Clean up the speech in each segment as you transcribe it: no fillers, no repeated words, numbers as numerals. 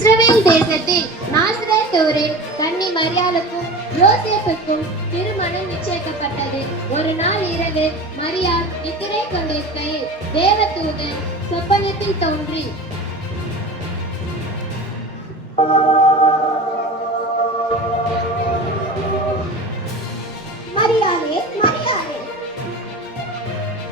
இஸ்ரவேல் தேசத்தில் நாசரேத் ஊரில் கன்னி மரியாளுக்கும் யோசேப்புக்கும் திருமணம் நிச்சயிக்கப்பட்டது. ஒரு நாள் இரவு மரியாள் நித்திரை கொண்டிருக்கையில் தேவதூதன் சொப்பனத்தில் தோன்றி, மரியாளே, மரியாளே,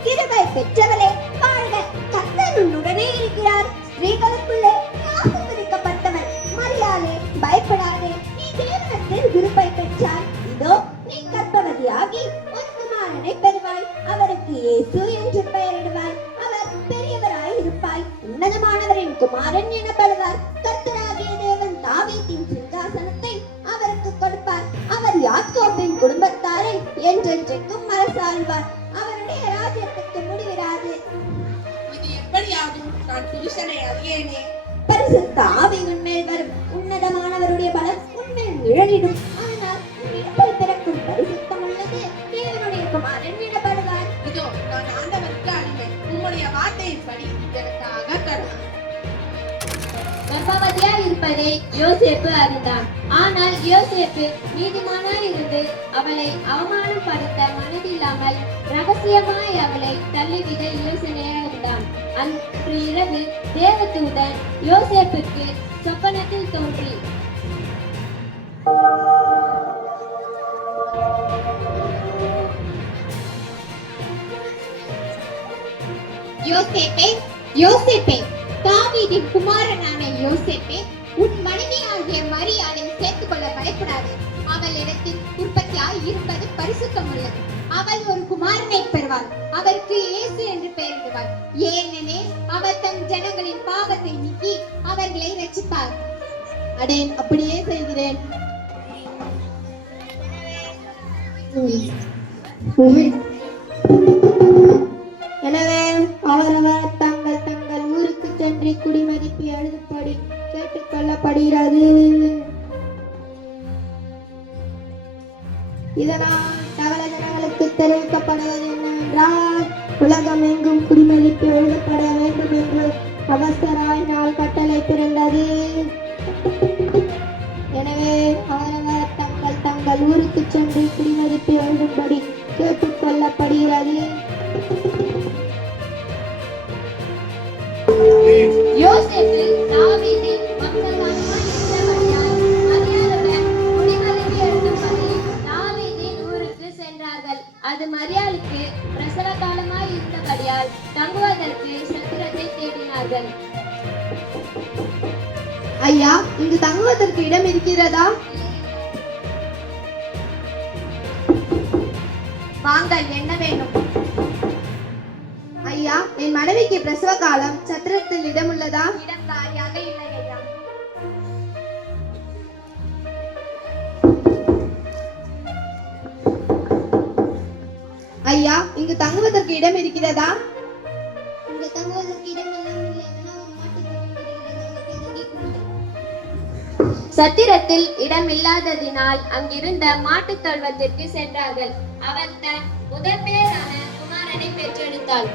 கிருபை பெற்றவளே, வாழ்க, கர்த்தர் உன்னுடனே இருக்கிறார். ஸ்திரீகளுக்குள்ளே ஆசீர்வதிக்கப்பட்டவள் மரியாளே, பயப்படாதே, நீ தேவனிடத்தில் கிருபை பெற்றாய். இதோ நீ கர்ப்பவதியாகி ஒரு குமாரனை பெறுவாய். அவருக்கு இயேசு என்று பெயரிடுவாய். அவர் பெரியவராய் இருப்பாய். உன்னதமானவரின் குமாரன் எனப்படுவார். கர்த்தராகிய தேவன் தாவீதின் சிங்காசனத்தை அவருக்கு கொடுப்பார். அவர் யாக்கோபின் குடும்பத்தாரை என்றென்றைக்கும் அரசாள்வார். அவருடைய ராஜ்யத்துக்கு முடிவிராது. இது எப்படியாகும்? நான் புருஷனை அறியேனே. பரிசுத்த ஆவி உன்மேல் வரும். உன்னதமானவருடைய பலம் உன்மேல் நிழலிடும். ஆனால் உன்னிடத்தில் பிறக்கும் பரிசுத்தம் உள்ளது தேவனுடைய குமாரன் எனப்படுவார். இதோ நான் ஆண்டவருக்கு அடிமை. உம்முடைய வார்த்தையின்படி எனக்காக கருணை. கர்ப்பவதியாய் இருப்பதை யோசேப்பு அறிந்தான். ஆனால் யோசேப்பு நீதிமானாய் இருந்து அவளை அவமானப்படுத்த மனதில்லாமல் ரகசியமாய் அவளை தள்ளிவிட யோசனையாய் இருந்தான். அன்று இரவு தேவதூதன் யோசேப்புக்கு சொப்பனத்தில் தோன்றி, யோசேப்பே, யோசேப்பே, தாவீதின் குமாரனான யோசேப்பே, உன் மனைவியாகிய மரியாளை சேர்த்துக் கொள்ள பயப்படாது. அவளிடத்தில் உற்பத்தியாய் இருப்பது பரிசுத்தம் உள்ளது. அவள் ஒரு குமாரனை பெறுவாள். அவருக்கு இயேசு என்று பெயரிடுவாள். ஏனெனில் அவர் தம் ஜனங்களின் பாவத்தை நீக்கி அவர்களை ரட்சிப்பார். அடேன், அப்படியே செய்கிறேன். எனவே அவரவர் தங்கள் தங்கள் ஊருக்கு சென்று குடிமதிப்பு எழுதும்படி கேட்டுக் கொள்ளப்படுகிறது. இதனால் சகல ஜனங்களுக்கு தெரிவிக்கப்படுவது என்னவென்றால், உலகம் எங்கும் குடிமதிப்பு எழுதப்பட வேண்டும் என்று அவசராய் நாள் கட்டளை பிறந்தது. எனவே அவரவர் தங்கள் தங்கள் ஊருக்கு சென்று குடிமதிப்பு எழுதும்படி கேட்டுக் கொள்ளப்படுகிறது. யோசேப்பு தாவீதின் வம்சத்தானாய் இருந்தபடியால் மரியாளுடன் குடிமதிப்பு எழுதும்படி தாவீதின் ஊருக்கு சென்றார்கள். அது மரியாளுக்கு பிரசவ காலமாய் இருந்தபடியால் தங்குவதற்கு சத்திரத்தை தேடினார்கள். ஐயா, இங்கு தங்குவதற்கு இடம் இருக்கிறதா? வாங்கள், என்ன வேணும்? ஐயா, என் மனைவிக்கு பிரசவ காலம். சத்திரத்தில் இடம் உள்ளதா? இடம் காலியாக இல்லை ஐயா. ஐயா, இங்கு தங்குவதற்கு இடம் இருக்கிறதா? இங்கு தங்குவதற்கு இடம் இல்லை. சத்திரத்தில் இடம் இல்லாததினால் அங்கிருந்த மாட்டுத் தொழுவத்திற்கு சென்றார்கள். அவர் தன் முதற் பேரான குமாரனை பெற்றெடுத்தாள்.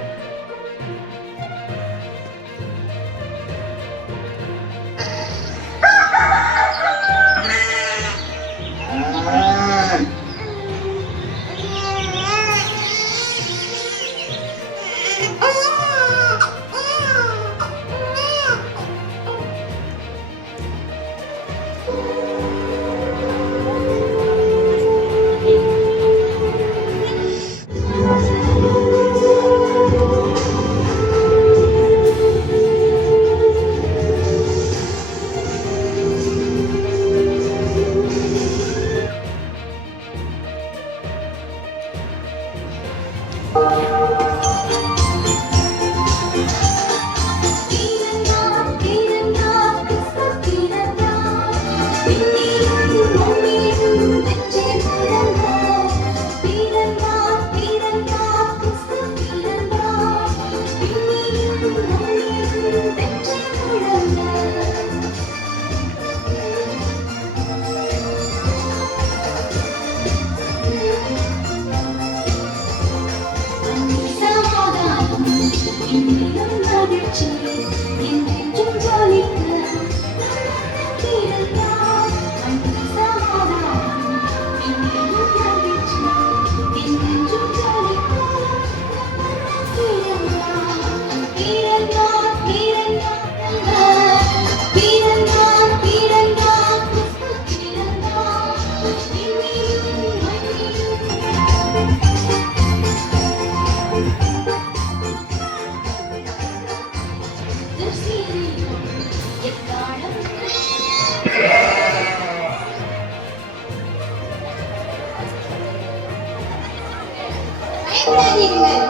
பயப்படாதீர்கள்.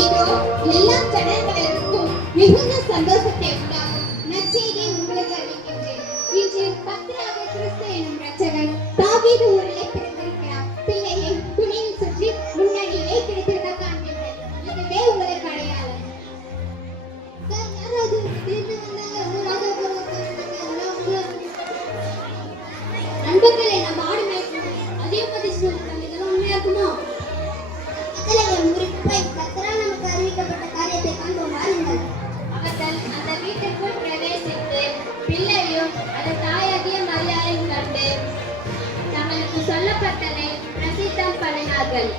இதோ எல்லா ஜனங்களுக்கும் மிகுந்த சந்தோஷத்தை உண்டாகும் நற்செய்தியை உங்களுக்கு அறிவிக்கின்றேன். இன்று கர்த்தராகிய கிறிஸ்து எனும் இரட்சகர் தாவீது ஊரிலே பிறந்திருக்கிறார். பிள்ளையை துணியில் சுற்றி முன்னணியிலே கிடைத்திருக்க காண்பீர்கள். இதுவே உங்களுக்கு அடையாளம். யாராவது தீர்ந்து நண்பர்களே, நம்ம ஆடு மேய்க்கணும். அதே மாதிரி சொல்லுங்கள், இதெல்லாம் உண்மையாக்குமா? கர்த்தரால் நமக்கு அறிவிக்கப்பட்ட காரியத்தை காண்போம், வாருங்கள். அவர்கள் அந்த வீட்டிற்குள் பிரவேசித்து பிள்ளையும் அதன் தாயாகிய மரியாதையும் கண்டு தங்களுக்கு சொல்லப்பட்டதை பிரசித்தம் பண்ணினார்கள்.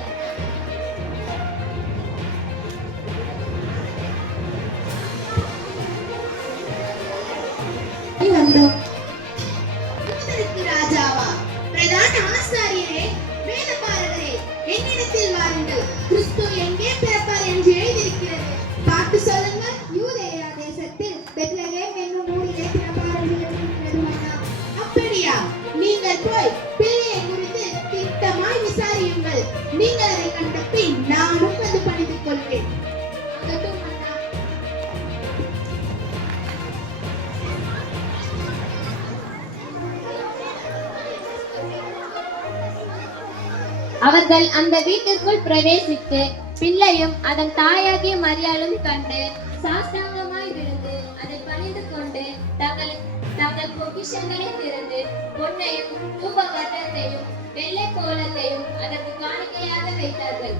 வந்தோம். யூதருக்கு ராஜாவா, பிரதான ஆசாரியரே, வேதபாரகரே, என்னிடத்தில் வாருங்கள். கிறிஸ்து எங்கே பிறப்பார் என்று எழுதியிருக்கிறது. பார்த்து சொல்லுங்கள். யூதேயா தேசத்தில் பெத்லகேம் என்னும் ஊரிலே பிறப்பார் என்று எழுதியிருக்கிறது மன்னா. அப்படியா? நீங்கள் போய் பிள்ளையை குறித்து திட்டமாய் விசாரியுங்கள். நீங்கள் அதை கண்ட பின் நானும் வந்து பணிந்து கொள்வேன். ஆகட்டும் மன்னா. அவர்கள் அந்த வீட்டிற்குள் பிரவேசித்து பிள்ளையும் அதன் தாயாகிய மரியாளும் கண்டு சாஷ்டாங்கமாய் விழுந்து அதை பணிந்து கொண்டு தங்கள் பொக்கிஷங்களை திறந்து பொன்னையும் தூப வர்ணத்தையும் வெள்ளை கோலத்தையும் அதற்கு காணிக்கையாக வைத்தார்கள்.